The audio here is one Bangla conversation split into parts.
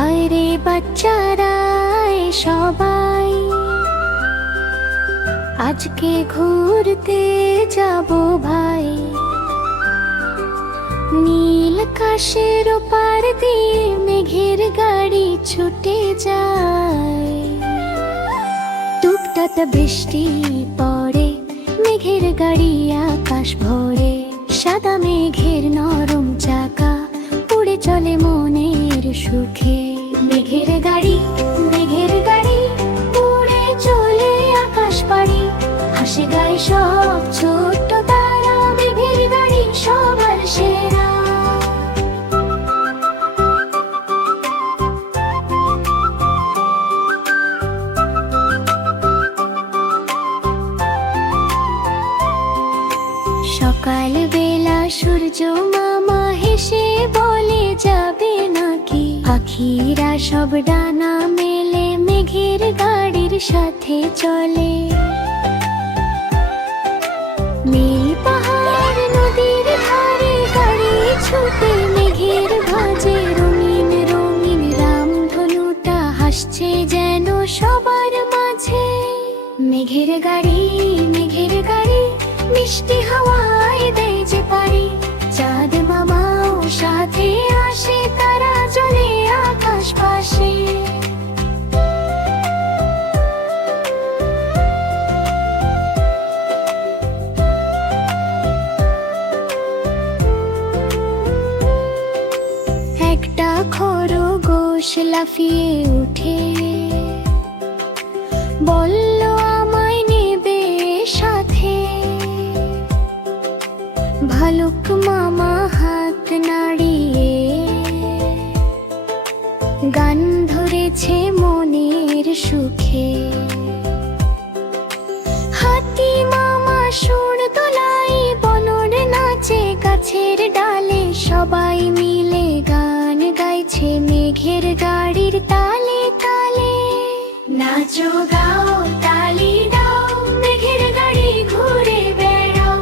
আরে বাচ্চারা সবাই আজকে ঘুরতে যাব ভাই, নীল আকাশের ওপার দিয়ে মেঘের গাড়ি ছুটে যায়। টুকটাক বৃষ্টি পড়ে, মেঘের গাড়ি আকাশ ভরে, সাদা মেঘের নরম চাকা উড়ে চলে মনের সুখে। মেঘের গাড়ি উড়ে চলে আকাশ পাড়ি, হাসে গায়ে সব ছোট্ট তারা, মেঘের গাড়ি সবার সেরা। সকাল বেলা সূর্য মামা হেসে বলে যাবে নাকি, পাখিরা সব ডানা মেলে মেঘের গাড়ির সাথে চলে। নীল পাহাড় নদীর ধারে গাড়ি ছুটে মেঘের ভাঁজে, রঙিন রঙিন রামধনুটা হাসছে যেন সবার মাঝে। মেঘের গাড়ি মিষ্টি হাওয়ায় দেয় যে পারি, চাঁদ মামাও সাথে আসে, তারা জ্বলে আকাশ পাশে। একটা খরগোশ লাফিয়ে উঠে বলল আমায় নেবে সাথে। ভালুক মামা হাত নাড়িয়ে গান ধরেছে মনের সুখে। হাতি মামা সুর তোলাই, বনর নাচে গাছের ডালে, সবাই মিলে গান গাইছে মেঘের গাড়ির তালে তালে। নাচো গাও তালি দাও, মেঘের গাড়ি ঘুরে বেড়াও,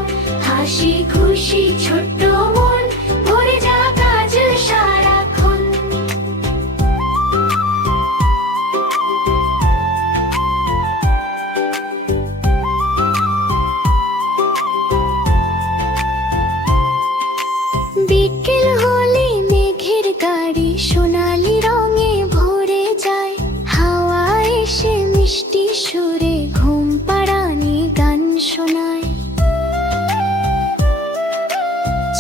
হাসি খুশি ছোট্ট মন ভরে যা কাজ সারাক্ষণ। বিকেল হলে মেঘের গাড়ি সোনালি রঙে ভরে যায়, হাওয়া এসে মিষ্টি সুরে ঘুম পাড়ানি গান শোনায়।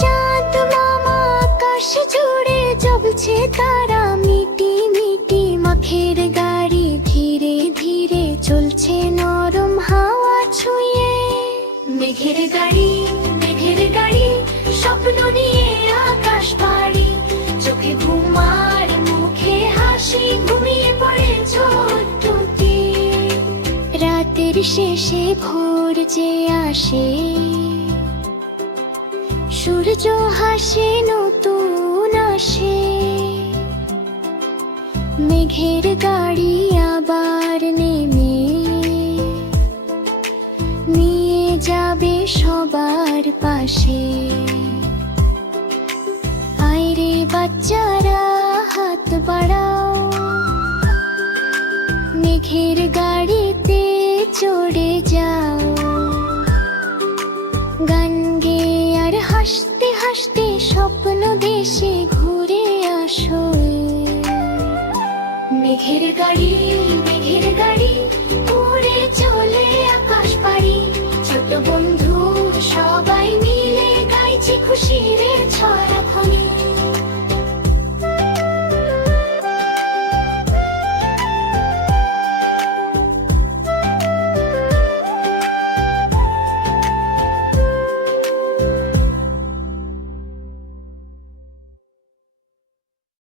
চাঁদ মামা আকাশ জুড়ে জ্বলছে তারা, মিটি মিটি মাখের গাড়ি ধীরে ধীরে চলছে নরম হাওয়া ছুঁয়ে। মেঘের গাড়ি স্বপ্ন নিয়ে আকাশ পাড়ি, চোখে ঘুম আর মুখে হাসি, ঘুমিয়ে পড়ে ছোট্টটি। রাতের শেষে ভোর যে আসে, সূর্য হাসে নতুন আসে। মেঘের গাড়ি আবার নেমে নিয়ে যাবে সবার পাশে। আইরে বাচ্চারা হাত বাড়াও, মেঘের গাড়িতে চড়ে যাও। গান গেয়ে আর হাসতে হাসতে স্বপ্ন দেশে ঘুরে আসো। মেঘের গাড়ি উড়ে চলে আকাশ পাড়ি, ছোট বন্ধু সবাই মিলে গাইছে খুশির ছড়া খনি।